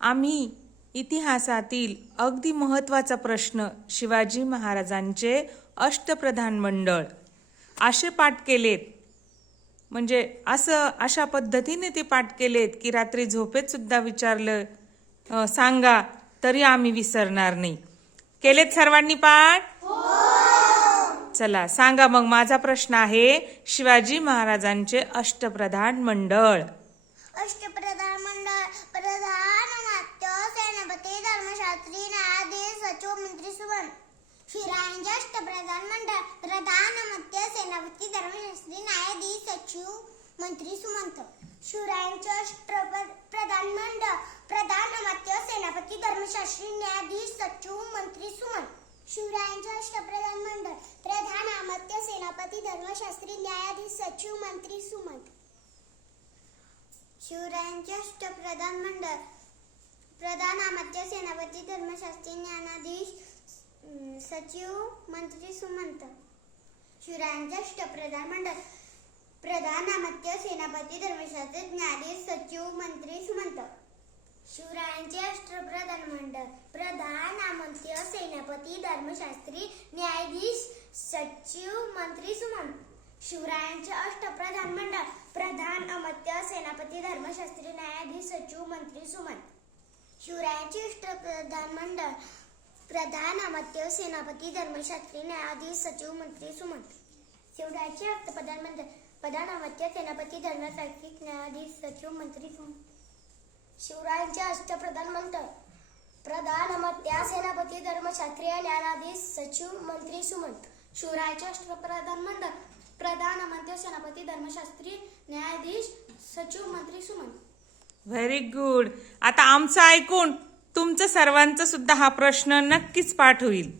आम्ही इतिहासातील अगदी महत्त्वाचा प्रश्न शिवाजी महाराजांचे अष्टप्रधान मंडळ असे पाठ केलेत. म्हणजे अशा पद्धतीने ते पाठ केलेत की रात्री झोपेत सुद्धा विचारलं सांगा तरी आम्ही विसरणार नाही. केलेत सर्वांनी पाठ? चला सांगा मग. माझा प्रश्न आहे, शिवाजी महाराजांचे अष्टप्रधान मंडळ. अष्टप्रधान मंडळ: प्रधान, अमात्य, सेनापती, धर्मशास्त्री, न्यायाधीश, सचिव, मंत्री, सुमन. शिवरायांचे अष्टप्रधान मंडळ: प्रधान, अमात्य, सेनापती, धर्मशास्त्री, न्यायाधीश, सचिव, मंत्री, सुमंत. शिवरायांचे अष्टप्रधान मंडळ: प्रधान, अमात्य, सेनापती, धर्मशास्त्री, न्यायाधीश, सचिव, मंत्री, सुमन. शिवरायांचे अष्टप्रधान मंडळ: प्रधान, अमात्य, सेनापती, धर्मशास्त्री, न्यायाधीश, सचिव, मंत्री, सुमन. शिवरायांचे अष्टप्रधान मंडळ: प्रधान, अमात्य, सेनापती, धर्मशास्त्री, न्यायाधीश, सचिव, मंत्री, सुमंत. शिवरायांचे अष्टप्रधान मंडळ: प्रधान, अमात्य, सेनापती, धर्मशास्त्री, न्यायाधीश, सचिव, मंत्री, सुमंत. शिवरायांचे अष्टप्रधान मंडळ: प्रधान, अमात्य, सेनापती, धर्मशास्त्री, न्यायाधीश, सचिव, मंत्री, सुमन. शिवरायांचे अष्टप्रधान मंडळ: प्रधान, अमात्य, सेनापती, धर्मशास्त्री, न्यायाधीश, सचिव, मंत्री, सुमन. शिवरायांचे अष्टप्रधान मंडळ: प्रधान, अमात्य, सेनापती, धर्मशास्त्री, न्यायाधीश, सचिव, मंत्री, सुमन. शिवरायांचे अष्टप्रधान मंडळ: प्रधान, अमात्य, सेनापती, धर्मशास्त्री, न्यायाधीश, सचिव, मंत्री, सुमन. शिवरायांचे अष्टप्रधान मंडळ: प्रधान, अमात्य, सेनापती, धर्मशास्त्री, न्यायाधीश, सचिव, मंत्री, सुमन. शिवरायांचे अष्टप्रधान मंडळ: प्रधान, अमात्य, सेनापती, धर्मशास्त्री, न्यायाधीश, सचिव, मंत्री, सुमन. Very good. आता आमचं ऐकून तुमचं सर्वांचं सुद्धा हा प्रश्न नक्कीच पाठ होईल.